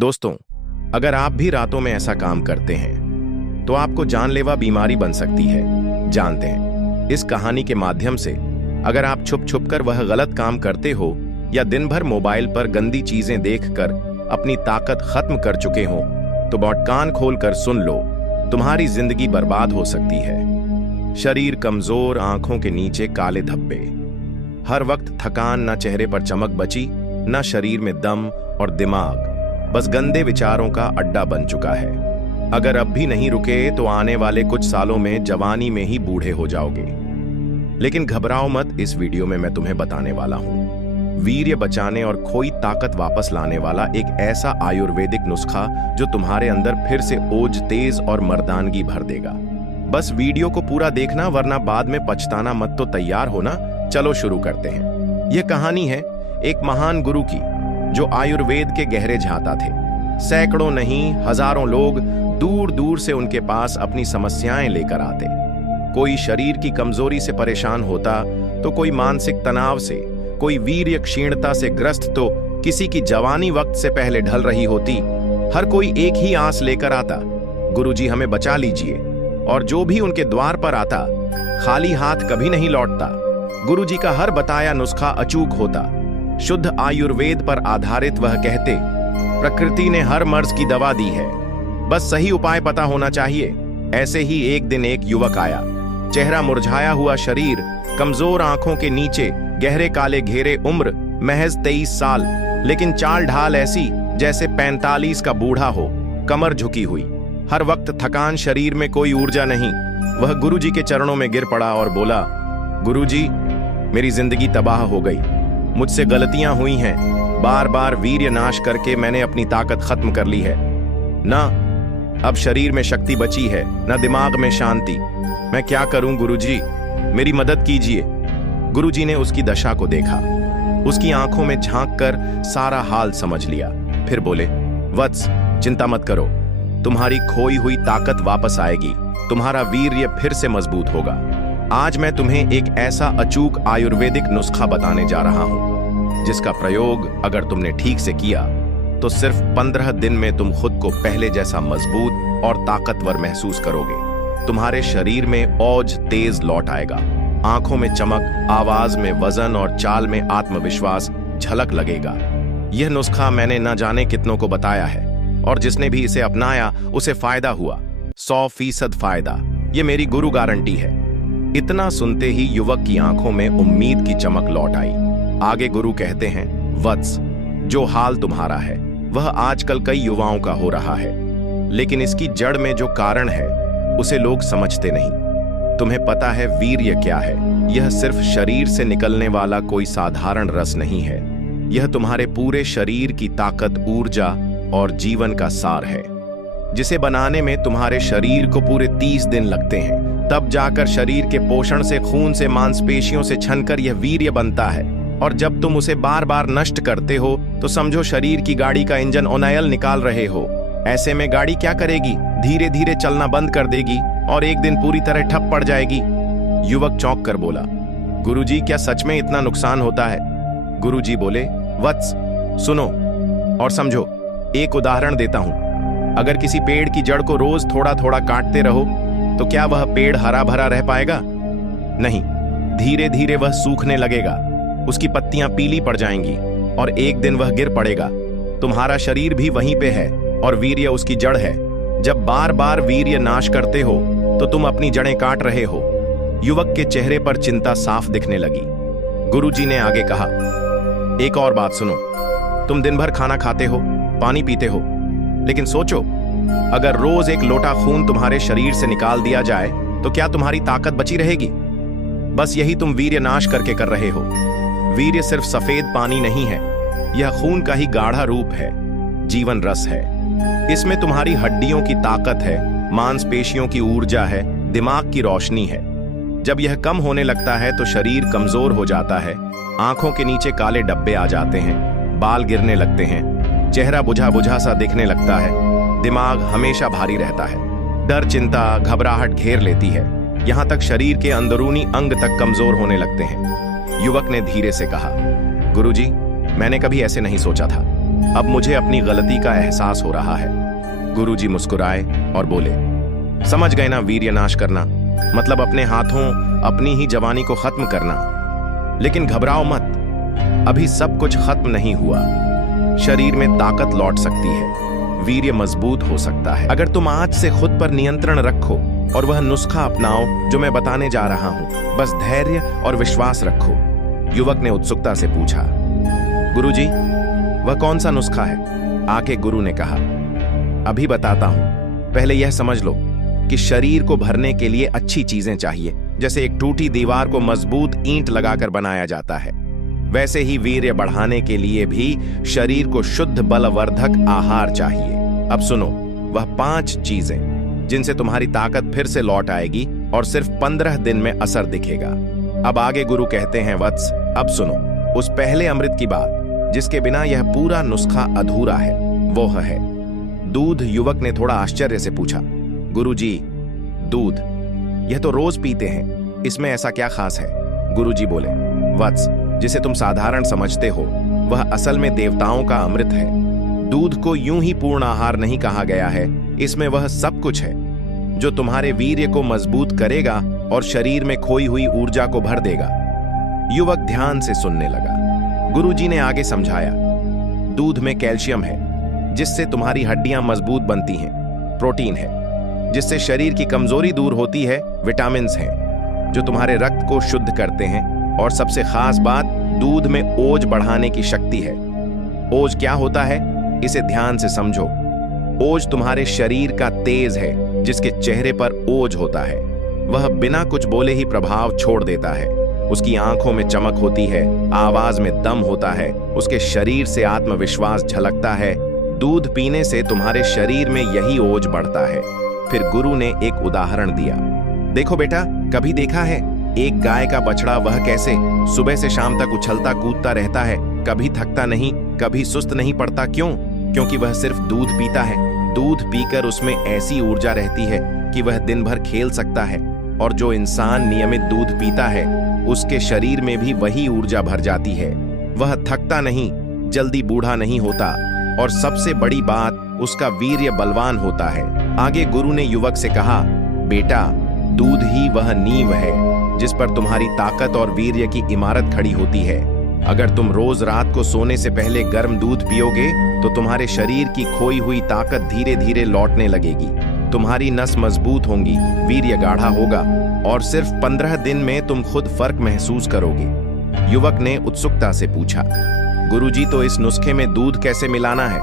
दोस्तों, अगर आप भी रातों में ऐसा काम करते हैं तो आपको जानलेवा बीमारी बन सकती है। जानते हैं, इस कहानी के माध्यम से अगर आप छुप छुप कर वह गलत काम करते हो या दिन भर मोबाइल पर गंदी चीजें देखकर अपनी ताकत खत्म कर चुके हो तो बहुत कान खोल कर सुन लो, तुम्हारी जिंदगी बर्बाद हो सकती है। शरीर कमजोर, आंखों के नीचे काले धब्बे, हर वक्त थकान, ना चेहरे पर चमक बची, ना शरीर में दम, और दिमाग बस गंदे विचारों का अड्डा बन चुका है। अगर अब भी नहीं रुके तो आने वाले कुछ सालों में जवानी में ही बूढ़े हो जाओगे। लेकिन घबराओ मत, इस वीडियो में मैं तुम्हें बताने वाला हूं वीर्य बचाने और खोई ताकत वापस लाने वाला एक ऐसा आयुर्वेदिक नुस्खा जो तुम्हारे अंदर फिर से ओज, तेज और मर्दानगी भर देगा। बस वीडियो को पूरा देखना, वरना बाद में पछताना मत। तो तैयार हो ना? चलो शुरू करते हैं। यह कहानी है एक महान गुरु की जो आयुर्वेद के गहरे झांता थे। सैकड़ों नहीं, हजारों लोग दूर दूर से उनके पास अपनी समस्याएं लेकर आते। कोई शरीर की कमजोरी से परेशान होता तो कोई मानसिक तनाव से, कोई वीर्य क्षीणता से ग्रस्त, तो किसी की जवानी वक्त से पहले ढल रही होती। हर कोई एक ही आस लेकर आता, गुरुजी हमें बचा लीजिए। और जो भी उनके द्वार पर आता खाली हाथ कभी नहीं लौटता। गुरुजी का हर बताया नुस्खा अचूक होता, शुद्ध आयुर्वेद पर आधारित। वह कहते, प्रकृति ने हर मर्ज की दवा दी है, बस सही उपाय पता होना चाहिए। ऐसे ही एक दिन एक युवक आया, चेहरा मुरझाया हुआ शरीर, कमजोर आंखों के नीचे गहरे काले घेरे, उम्र महज 23 साल, लेकिन चाल ढाल ऐसी जैसे 45 का बूढ़ा हो, कमर झुकी हुई, हर वक्त थकान, शरीर में कोई ऊर्जा नहीं। वह गुरुजी के चरणों में गिर पड़ा और बोला, गुरुजी, मेरी जिंदगी तबाह हो गई, मुझसे गलतियां हुई हैं, बार बार वीर्य नाश करके मैंने अपनी ताकत खत्म कर ली है। ना अब शरीर में शक्ति बची है, ना दिमाग में शांति। मैं क्या करूं गुरुजी, मेरी मदद कीजिए। गुरुजी ने उसकी दशा को देखा, उसकी आंखों में झांक कर सारा हाल समझ लिया। फिर बोले, वत्स, चिंता मत करो, तुम्हारी खोई हुई ताकत वापस आएगी, तुम्हारा वीर्य फिर से मजबूत होगा। आज मैं तुम्हें एक ऐसा अचूक आयुर्वेदिक नुस्खा बताने जा रहा हूं जिसका प्रयोग अगर तुमने ठीक से किया तो सिर्फ 15 दिन में तुम खुद को पहले जैसा मजबूत और ताकतवर महसूस करोगे। तुम्हारे शरीर में ओज, तेज लौट आएगा, आंखों में चमक, आवाज में वजन और चाल में आत्मविश्वास झलक लगेगा। यह नुस्खा मैंने न जाने कितनों को बताया है और जिसने भी इसे अपनाया उसे फायदा हुआ, 100% फायदा। यह मेरी गुरु गारंटी है। इतना सुनते ही युवक की आंखों में उम्मीद की चमक लौट आई। आगे गुरु कहते हैं, वत्स, जो हाल तुम्हारा है वह आजकल कई युवाओं का हो रहा है, लेकिन इसकी जड़ में जो कारण है उसे लोग समझते नहीं। तुम्हें पता है वीर्य क्या है? यह सिर्फ शरीर से निकलने वाला कोई साधारण रस नहीं है। यह तुम्हारे पूरे शरीर की ताकत, ऊर्जा और जीवन का सार है, जिसे बनाने में तुम्हारे शरीर को पूरे 30 दिन लगते हैं। तब जाकर शरीर के पोषण से, खून से, मांसपेशियों से छनकर यह वीर्य बनता है। और जब तुम उसे बार बार नष्ट करते हो तो समझो शरीर की गाड़ी का इंजन ऑयल निकाल रहे हो। ऐसे में गाड़ी क्या करेगी? धीरे धीरे चलना बंद कर देगी और एक दिन पूरी तरह ठप पड़ जाएगी। युवक चौंक कर बोला, गुरुजी, क्या सच में इतना नुकसान होता है? गुरुजी बोले, वत्स, सुनो और समझो। एक उदाहरण देता हूं। अगर किसी पेड़ की जड़ को रोज थोड़ा थोड़ा काटते रहो तो क्या वह पेड़ हरा भरा रह पाएगा? नहीं, धीरे धीरे वह सूखने लगेगा, उसकी पत्तियां पीली पड़ जाएंगी और एक दिन वह गिर पड़ेगा। तुम्हारा शरीर भी वहीं पे है और वीर्य उसकी जड़ है। जब बार बार वीर्य नाश करते हो तो तुम अपनी जड़ें काट रहे हो। युवक के चेहरे पर चिंता साफ दिखने लगी। गुरुजी ने आगे कहा, एक और बात सुनो, तुम दिन भर खाना खाते हो, पानी पीते हो, लेकिन सोचो, अगर रोज एक लोटा खून तुम्हारे शरीर से निकाल दिया जाए तो क्या तुम्हारी ताकत बची रहेगी? बस यही तुम वीर्य नाश करके कर रहे हो। वीर्य सिर्फ सफेद पानी नहीं है, यह खून का ही गाढ़ा रूप है, जीवन रस है। इसमें तुम्हारी हड्डियों की ताकत है, मांसपेशियों की ऊर्जा है, दिमाग की रोशनी है। जब यह कम होने लगता है तो शरीर कमजोर हो जाता है, आंखों के नीचे काले धब्बे आ जाते हैं, बाल गिरने लगते हैं, चेहरा बुझा बुझा सा दिखने लगता है, दिमाग हमेशा भारी रहता है, डर, चिंता, घबराहट घेर लेती है, यहां तक शरीर के अंदरूनी अंग तक कमजोर होने लगते हैं। युवक ने धीरे से कहा, गुरुजी, मैंने कभी ऐसे नहीं सोचा था। अब मुझे अपनी गलती का एहसास हो रहा है। गुरुजी मुस्कुराए और बोले, समझ गए ना, वीर्य नाश करना मतलब अपने हाथों अपनी ही जवानी को खत्म करना। लेकिन घबराओ मत, अभी सब कुछ खत्म नहीं हुआ। शरीर में ताकत लौट सकती है, वीर्य मजबूत हो सकता है, अगर तुम आज से खुद पर नियंत्रण रखो और वह नुस्खा अपनाओ जो मैं बताने जा रहा हूं। बस धैर्य और विश्वास रखो। युवक ने उत्सुकता से पूछा, गुरुजी, वह कौन सा नुस्खा है? आके गुरु ने कहा, अभी बताता हूं, पहले यह समझ लो कि शरीर को भरने के लिए अच्छी चीजें चाहिए। जैसे एक टूटी दीवार को मजबूत ईंट लगाकर बनाया जाता है, वैसे ही वीर्य बढ़ाने के लिए भी शरीर को शुद्ध बलवर्धक आहार चाहिए। अब सुनो, वह 5 चीजें जिनसे तुम्हारी ताकत फिर से लौट आएगी और सिर्फ 15 दिन में असर दिखेगा। अब आगे गुरु कहते हैं, वत्स, अब सुनो उस पहले अमृत की बात जिसके बिना यह पूरा नुस्खा अधूरा है, वो है दूध। युवक ने थोड़ा आश्चर्य से पूछा, गुरुजी, दूध? यह तो रोज पीते हैं, इसमें ऐसा क्या खास है? गुरुजी बोले, वत्स, जिसे तुम साधारण समझते हो वह असल में देवताओं का अमृत है। दूध को यूं ही पूर्ण आहार नहीं कहा गया है, इसमें वह सब कुछ है जो तुम्हारे वीर्य को मजबूत करेगा और शरीर में खोई हुई ऊर्जा को भर देगा। युवक ध्यान से सुनने लगा। गुरुजी ने आगे समझाया, दूध में कैल्शियम है जिससे तुम्हारी हड्डियां मजबूत बनती हैं, प्रोटीन है जिससे शरीर की कमजोरी दूर होती है, विटामिन्स हैं जो तुम्हारे रक्त को शुद्ध करते हैं, और सबसे खास बात, दूध में ओज बढ़ाने की शक्ति है। ओज क्या होता है, इसे ध्यान से समझो। ओज तुम्हारे शरीर का तेज है, जिसके चेहरे पर ओज होता है वह बिना कुछ बोले ही प्रभाव छोड़ देता है। उसकी आंखों में चमक होती है, आवाज में दम होता है, उसके शरीर से आत्मविश्वास झलकता है। दूध पीने से तुम्हारे शरीर में यही ओज बढ़ता है। फिर गुरु ने एक उदाहरण दिया, देखो बेटा, कभी देखा है एक गाय का बछड़ा, वह कैसे सुबह से शाम तक उछलता कूदता रहता है, कभी थकता नहीं, कभी सुस्त नहीं पड़ता। क्यों? क्योंकि वह सिर्फ दूध पीता है। दूध पीकर उसमें ऐसी ऊर्जा रहती है कि वह दिन भर खेल सकता है। और जो इंसान नियमित दूध पीता है उसके शरीर में भी वही ऊर्जा भर जाती है, वह थकता नहीं, जल्दी बूढ़ा नहीं होता, और सबसे बड़ी बात, उसका वीर्य बलवान होता है। आगे गुरु ने युवक से कहा, बेटा, दूध ही वह नींव है जिस पर तुम्हारी ताकत और वीर्य की इमारत खड़ी होती है। अगर तुम रोज रात को सोने से पहले गर्म दूध पियोगे तो तुम्हारे शरीर की खोई हुई ताकत धीरे धीरे लौटने लगेगी, तुम्हारी नस मजबूत होंगी, वीर्य गाढ़ा होगा, और सिर्फ 15 दिन में तुम खुद फर्क महसूस करोगे। युवक ने उत्सुकता से पूछा, गुरुजी, तो इस नुस्खे में दूध कैसे मिलाना है?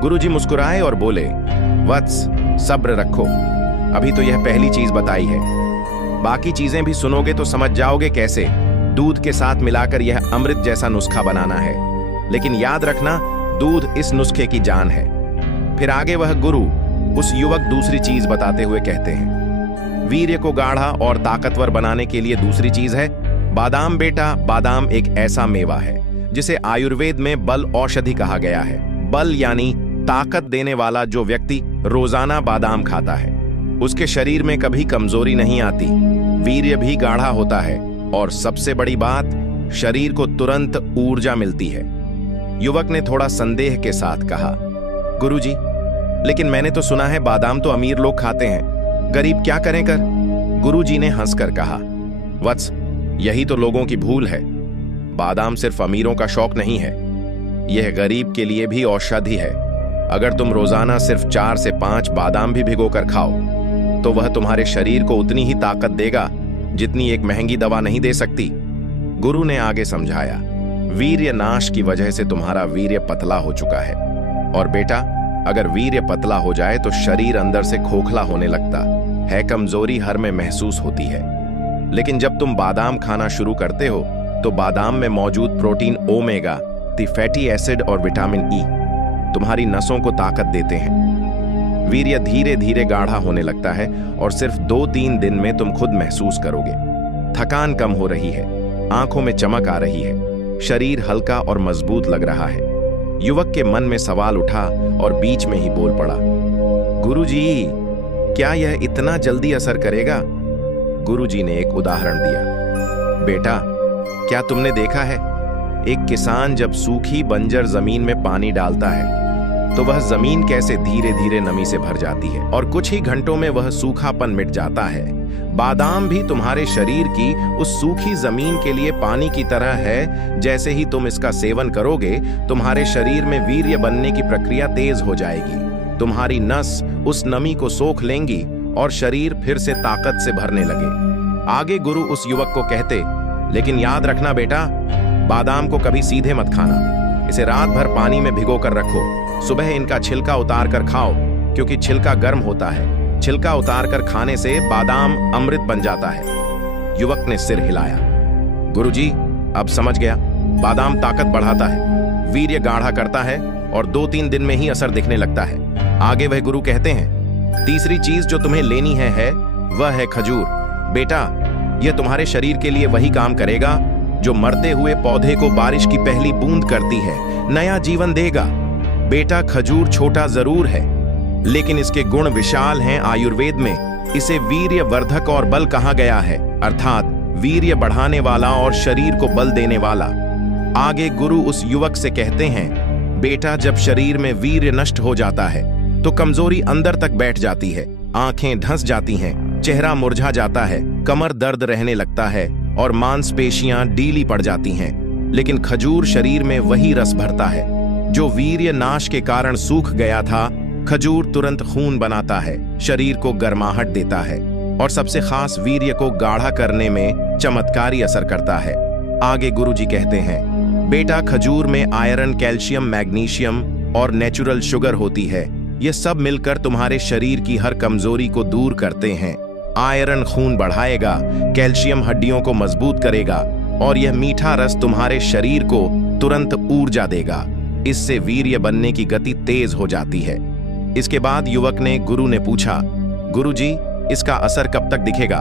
गुरुजी मुस्कुराए और बोले, वत्स, सब्र रखो, अभी तो यह पहली चीज बताई है, बाकी चीजें भी सुनोगे तो समझ जाओगे कैसे दूध के साथ मिलाकर यह अमृत जैसा नुस्खा बनाना है। लेकिन याद रखना, दूध इस नुस्खे की जान है। फिर आगे वह गुरु उस युवक दूसरी चीज बताते हुए कहते हैं, वीर्य को गाढ़ा और ताकतवर बनाने के लिए दूसरी चीज है बादाम। बेटा, बादाम एक ऐसा मेवा है जिसे आयुर्वेद में बल औषधि कहा गया है। बल यानी ताकत देने वाला। जो व्यक्ति रोजाना बादाम खाता है उसके शरीर में कभी कमजोरी नहीं आती, वीर्य भी गाढ़ा होता है, और सबसे बड़ी बात, शरीर को तुरंत ऊर्जा मिलती है। युवक ने थोड़ा संदेह के साथ कहा, गुरुजी, लेकिन मैंने तो सुना है बादाम तो अमीर लोग खाते हैं, गरीब क्या करें कर? गुरुजी ने हंसकर कहा, वत्स, यही तो लोगों की भूल है। बादाम सिर्फ अमीरों का शौक नहीं है, यह गरीब के लिए भी औषधि है। अगर तुम रोजाना सिर्फ 4 से 5 बादाम भी भिगोकर खाओ तो वह तुम्हारे शरीर को उतनी ही ताकत देगा जितनी एक महंगी दवा नहीं दे सकती। गुरु ने आगे समझाया, वीर्य नाश की वजह से तुम्हारा वीर्य पतला हो चुका है, और बेटा, अगर वीर्य पतला हो जाए तो शरीर अंदर से खोखला होने लगता है, कमजोरी हर में महसूस होती है। लेकिन जब तुम बादाम खाना शुरू करते हो तो बादाम में मौजूद प्रोटीन ओमेगा, फैटी एसिड और विटामिन ई तुम्हारी नसों को ताकत देते हैं। वीर्य धीरे धीरे गाढ़ा होने लगता है और सिर्फ 2-3 दिन में तुम खुद महसूस करोगे, थकान कम हो रही है, आंखों में चमक आ रही है, शरीर हल्का और मजबूत लग रहा है। युवक के मन में सवाल उठा और बीच में ही बोल पड़ा, गुरुजी, क्या यह इतना जल्दी असर करेगा? गुरुजी ने एक उदाहरण दिया, बेटा, क्या तुमने देखा है एक किसान जब सूखी बंजर जमीन में पानी डालता है तो वह जमीन कैसे धीरे धीरे नमी से भर जाती है और कुछ ही घंटों में वह सूखापन मिट जाता है। बादाम भी तुम्हारे शरीर की उस सूखी जमीन के लिए पानी की तरह है। जैसे ही तुम इसका सेवन करोगे तुम्हारे शरीर में वीर्य बनने की प्रक्रिया तेज हो जाएगी। तुम्हारी नस उस नमी को सोख लेंगी और शरीर फिर से ताकत से भरने लगे। आगे गुरु उस युवक को कहते, लेकिन याद रखना बेटा, बादाम को कभी सीधे मत खाना। इसे रात भर पानी में भिगो कर रखो। सुबह इनका छिलका उतार कर खाओ, क्योंकि छिलका गर्म होता है। छिलका उतार कर खाने से बादाम अमृत बन जाता है। युवक ने सिर हिलाया। गुरुजी, अब समझ गया। बादाम ताकत बढ़ाता है, वीर्य गाढ़ा करता है और 2-3 दिन में ही असर दिखने लगता है। आगे वह गुरु कहते हैं, तीसरी चीज जो तुम्हें लेनी है वह है खजूर। बेटा, यह तुम्हारे शरीर के लिए वही काम करेगा जो मरते हुए पौधे को बारिश की पहली बूंद करती है, नया जीवन देगा। बेटा, खजूर छोटा जरूर है, लेकिन इसके गुण विशाल हैं। आयुर्वेद में इसे वीर्य वर्धक और बल कहा गया है, अर्थात वीर्य बढ़ाने वाला और शरीर को बल देने वाला। आगे गुरु उस युवक से कहते हैं, बेटा, जब शरीर में वीर्य नष्ट हो जाता है तो कमजोरी अंदर तक बैठ जाती है, आंखें धंस जाती हैं, चेहरा मुरझा जाता है, कमर दर्द रहने लगता है और मांसपेशियां ढीली पड़ जाती हैं। लेकिन खजूर शरीर में वही रस भरता है जो वीर्य नाश के कारण सूख गया था। खजूर तुरंत खून बनाता है, शरीर को गर्माहट देता है और सबसे खास वीर्य को गाढ़ा करने में चमत्कारी असर करता है। आगे गुरुजी कहते हैं, बेटा, खजूर में आयरन, कैल्शियम, मैग्नीशियम और नेचुरल शुगर होती है। ये सब मिलकर तुम्हारे शरीर की हर कमजोरी को दूर करते हैं। आयरन खून बढ़ाएगा, कैल्शियम हड्डियों को मजबूत करेगा और यह मीठा रस तुम्हारे शरीर को तुरंत ऊर्जा देगा। इससे वीर्य बनने की गति तेज हो जाती है। इसके बाद युवक ने गुरु ने पूछा, गुरुजी, इसका असर कब तक दिखेगा?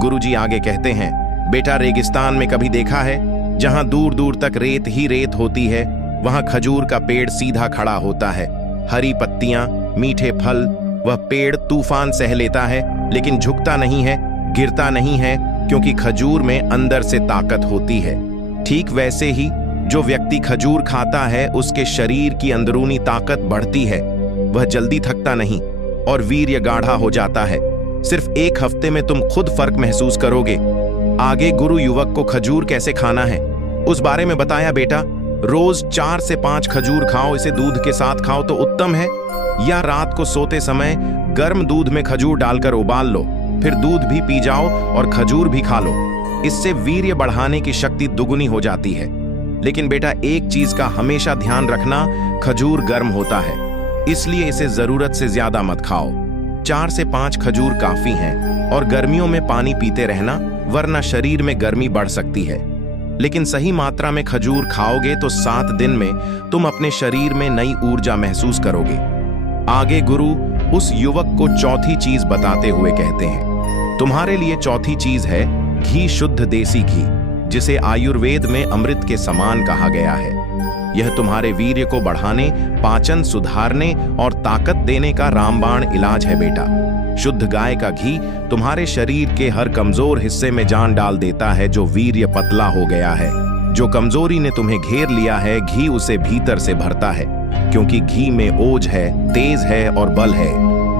गुरुजी आगे कहते हैं, बेटा, रेगिस्तान में कभी देखा है जहां दूर दूर तक रेत ही रेत होती है, वहां खजूर का पेड़ सीधा खड़ा होता है, हरी पत्तियां, मीठे फल। वह पेड़ तूफान सह लेता है लेकिन झुकता नहीं है, गिरता नहीं है, क्योंकि खजूर में अंदर से ताकत होती है। ठीक वैसे ही जो व्यक्ति खजूर खाता है उसके शरीर की अंदरूनी ताकत बढ़ती है, वह जल्दी थकता नहीं और वीर्य गाढ़ा हो जाता है। सिर्फ 1 हफ्ते में तुम खुद फर्क महसूस करोगे। आगे गुरु युवक को खजूर कैसे खाना है उस बारे में बताया। बेटा, रोज 4 से 5 खजूर खाओ। इसे दूध के साथ खाओ तो उत्तम है, या रात को सोते समय गर्म दूध में खजूर डालकर उबाल लो, फिर दूध भी पी जाओ और खजूर भी खा लो। इससे वीर्य बढ़ाने की शक्ति दुगुनी हो जाती है। लेकिन बेटा, एक चीज का हमेशा ध्यान रखना, खजूर गर्म होता है, इसलिए इसे जरूरत से ज्यादा मत खाओ। 4 से 5 खजूर काफी हैं और गर्मियों में पानी पीते रहना, वरना शरीर में गर्मी बढ़ सकती है। लेकिन सही मात्रा में खजूर खाओगे तो 7 दिन में तुम अपने शरीर में नई ऊर्जा महसूस करोगे। आगे गुरु उस युवक को चौथी चीज बताते हुए कहते हैं, तुम्हारे लिए चौथी चीज है घी, शुद्ध देसी घी, जिसे आयुर्वेद में अमृत के समान कहा गया है। यह तुम्हारे वीर्य को बढ़ाने, पाचन सुधारने और ताकत देने का रामबाण इलाज है। बेटा, शुद्ध गाय का घी तुम्हारे शरीर के हर कमजोर हिस्से में जान डाल देता है। जो वीर्य पतला हो गया है, जो कमजोरी ने तुम्हें घेर लिया है, घी उसे भीतर से भरता है, क्योंकि घी में ओज है, तेज है और बल है।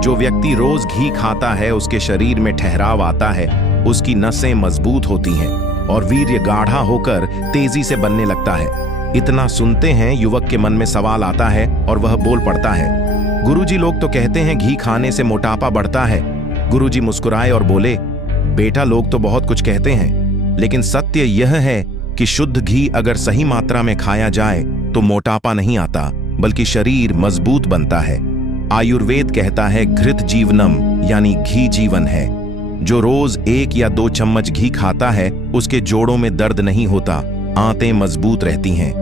जो व्यक्ति रोज घी खाता है उसके शरीर में ठहराव आता है, उसकी नसें मजबूत होती हैं और वीर्य गाढ़ा होकर तेजी से बनने लगता है। इतना सुनते हैं युवक के मन में सवाल आता है और वह बोल पड़ता है, गुरुजी, लोग तो कहते हैं घी खाने से मोटापा बढ़ता है। गुरुजी मुस्कुराए और बोले, बेटा, लोग तो बहुत कुछ कहते हैं, लेकिन सत्य यह है कि शुद्ध घी अगर सही मात्रा में खाया जाए तो मोटापा नहीं आता, बल्कि शरीर मजबूत बनता है। आयुर्वेद कहता है, घृत जीवनम, यानी घी जीवन है। जो रोज 1 या 2 चम्मच घी खाता है उसके जोड़ों में दर्द नहीं होता, आंतें मजबूत रहती हैं।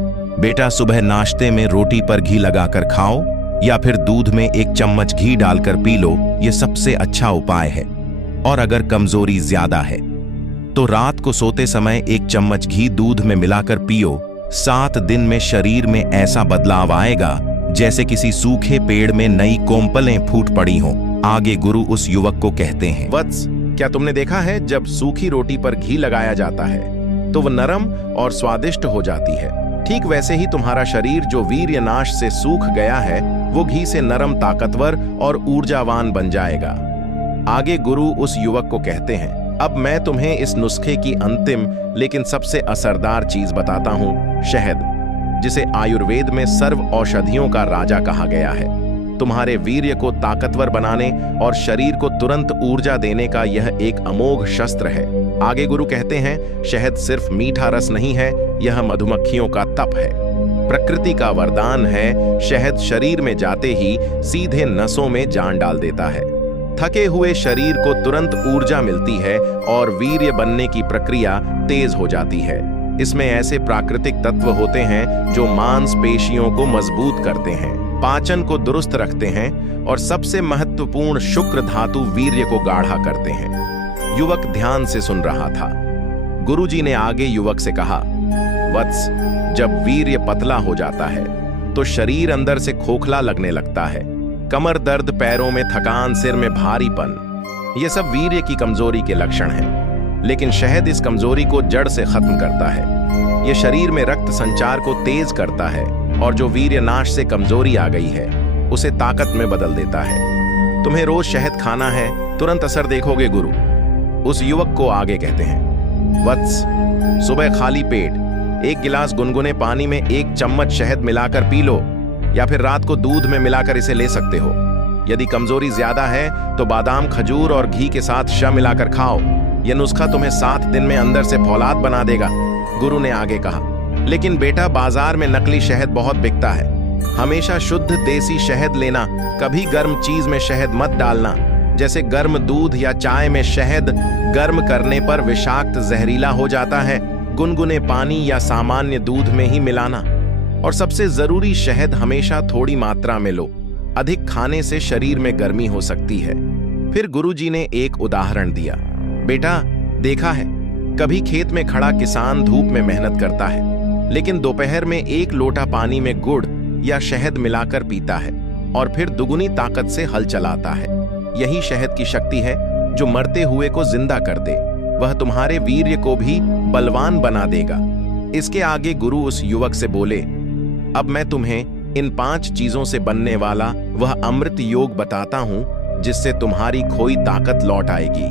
बेटा, सुबह नाश्ते में रोटी पर घी लगाकर खाओ या फिर दूध में 1 चम्मच घी डालकर पी लो, ये सबसे अच्छा उपाय है। और अगर कमजोरी ज्यादा है तो रात को सोते समय 1 चम्मच घी दूध में मिलाकर पियो। 7 दिन में शरीर में ऐसा बदलाव आएगा जैसे किसी सूखे पेड़ में नई कोम्पलें फूट पड़ी हों। आगे गुरु उस युवक को कहते हैं, वत्स, क्या तुमने देखा है जब सूखी रोटी पर घी लगाया जाता है तो वह नरम और स्वादिष्ट हो जाती है? ठीक वैसे ही तुम्हारा शरीर जो वीर्य नाश से सूख गया है वो घी से नरम, ताकतवर और ऊर्जावान बन जाएगा। आगे गुरु उस युवक को कहते हैं, अब मैं तुम्हें इस नुस्खे की अंतिम लेकिन सबसे असरदार चीज बताता हूं, शहद, जिसे आयुर्वेद में सर्व औषधियों का राजा कहा गया है। तुम्हारे वीर्य को ताकतवर बनाने और शरीर को तुरंत ऊर्जा देने का यह एक अमोघ शस्त्र है। आगे गुरु कहते हैं, शहद सिर्फ मीठा रस नहीं है, यह मधुमक्खियों का तप है, प्रकृति का वरदान है। शहद शरीर में जाते ही सीधे नसों में जान डाल देता है। थके हुए शरीर को तुरंत ऊर्जा मिलती है और वीर्य बनने की प्रक्रिया तेज हो जाती है। इसमें ऐसे प्राकृतिक तत्व होते हैं जो मांसपेशियों को मजबूत करते हैं, पाचन को दुरुस्त रखते हैं और सबसे महत्वपूर्ण शुक्र धातु वीर्य को गाढ़ा करते हैं। युवक ध्यान से सुन रहा था। गुरुजी ने आगे युवक से कहा, वत्स, जब वीर्य पतला हो जाता है तो शरीर अंदर से खोखला लगने लगता है। कमर दर्द, पैरों में थकान, सिर में भारीपन, ये सब वीर्य की कमजोरी के लक्षण हैं। लेकिन शहद इस कमजोरी को जड़ से खत्म करता है। यह शरीर में रक्त संचार को तेज करता है और जो वीर्य नाश से कमजोरी आ गई है उसे ताकत में बदल देता है। तुम्हें रोज शहद खाना है, तुरंत असर देखोगे गुरु। उस युवक को आगे कहते हैं, वत्स, सुबह खाली पेट 1 गिलास गुनगुने पानी में 1 चम्मच शहद मिलाकर पी लो, या फिर रात को दूध में मिलाकर इसे ले सकते हो। यदि कमजोरी ज्यादा है तो बादाम, खजूर और घी के साथ शह मिलाकर खाओ। यह नुस्खा तुम्हें 7 दिन में अंदर से फौलाद बना देगा। गुरु ने आगे कहा, लेकिन बेटा, बाजार में नकली शहद बहुत बिकता है। हमेशा शुद्ध देसी शहद लेना, कभी गर्म चीज में शहद मत डालना, जैसे गर्म दूध या चाय में शहद गर्म करने पर विषाक्त जहरीला हो जाता है। गुनगुने पानी या सामान्य दूध में ही मिलाना। और सबसे जरूरी, शहद हमेशा थोड़ी मात्रा में लो, अधिक खाने से शरीर में गर्मी हो सकती है। फिर गुरुजी ने एक उदाहरण दिया, बेटा, देखा है, कभी खेत में खड़ा किसान धूप में मेहनत करता है, लेकिन दोपहर में 1 लोटा पानी में गुड़ या शहद मिलाकर पीता है और फिर दुगुनी ताकत से हल चलाता है। यही शहद की शक्ति है जो मरते हुए को जिंदा कर दे। वह तुम्हारे वीर्य को भी बलवान बना देगा। इसके आगे गुरु उस युवक से बोले, अब मैं तुम्हें इन 5 चीजों से बनने वाला वह अमृत योग बताता हूं, जिससे तुम्हारी खोई ताकत लौट आएगी।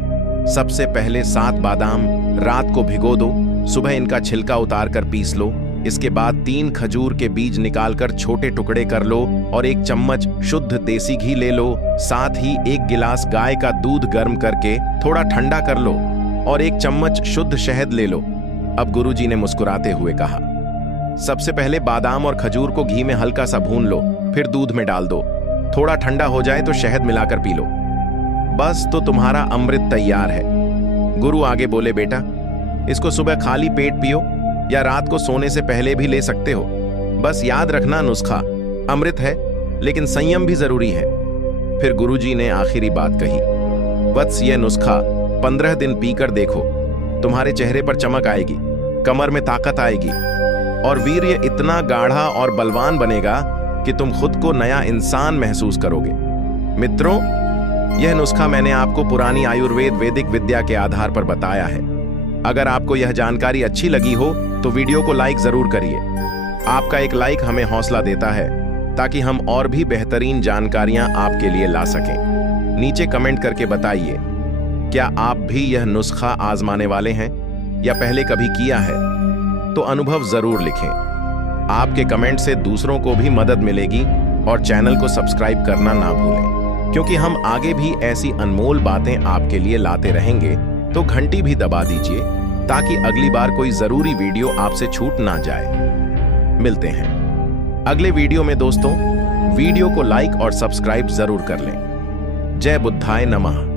सबसे पहले 7 बादाम रात को भिगो दो, सुबह इनका छिलका उतारकर पीस लो। इसके बाद 3 खजूर के बीज निकालकर छोटे टुकड़े कर लो और 1 चम्मच शुद्ध देसी घी ले लो। साथ ही 1 गिलास गाय का दूध गर्म करके थोड़ा ठंडा कर लो और 1 चम्मच शुद्ध शहद ले लो। अब गुरुजी ने मुस्कुराते हुए कहा, सबसे पहले बादाम और खजूर को घी में हल्का सा भून लो, फिर दूध में डाल दो। थोड़ा ठंडा हो जाए तो शहद मिलाकर पी लो। बस तो तुम्हारा अमृत तैयार है। गुरु आगे बोले, बेटा, इसको सुबह खाली पेट पियो या रात को सोने से पहले भी ले सकते हो। बस याद रखना, नुस्खा अमृत है, लेकिन संयम भी जरूरी है। फिर गुरुजी ने आखिरी बात कही, वत्स, यह नुस्खा 15 दिन पीकर देखो, तुम्हारे चेहरे पर चमक आएगी, कमर में ताकत आएगी और वीर्य इतना गाढ़ा और बलवान बनेगा कि तुम खुद को नया इंसान महसूस करोगे। मित्रों, यह नुस्खा मैंने आपको पुरानी आयुर्वेद वैदिक विद्या के आधार पर बताया है। अगर आपको यह जानकारी अच्छी लगी हो तो वीडियो को लाइक जरूर करिए। आपका एक लाइक हमें हौसला देता है ताकि हम और भी बेहतरीन जानकारियां आपके लिए ला सकें। नीचे कमेंट करके बताइए, क्या आप भी यह नुस्खा आजमाने वाले हैं या पहले कभी किया है? तो अनुभव जरूर लिखें। आपके कमेंट से दूसरों को भी मदद मिलेगी और चैनल को सब्सक्राइब करना ना भूलें, क्योंकि हम आगे भी ऐसी अनमोल बातें आपके लिए लाते रहेंगे। तो घंटी भी दबा दीजिए ताकि अगली बार कोई जरूरी वीडियो आपसे छूट ना जाए। मिलते हैं अगले वीडियो में दोस्तों। वीडियो को लाइक और सब्सक्राइब जरूर कर लें। जय बुद्धाय नमः।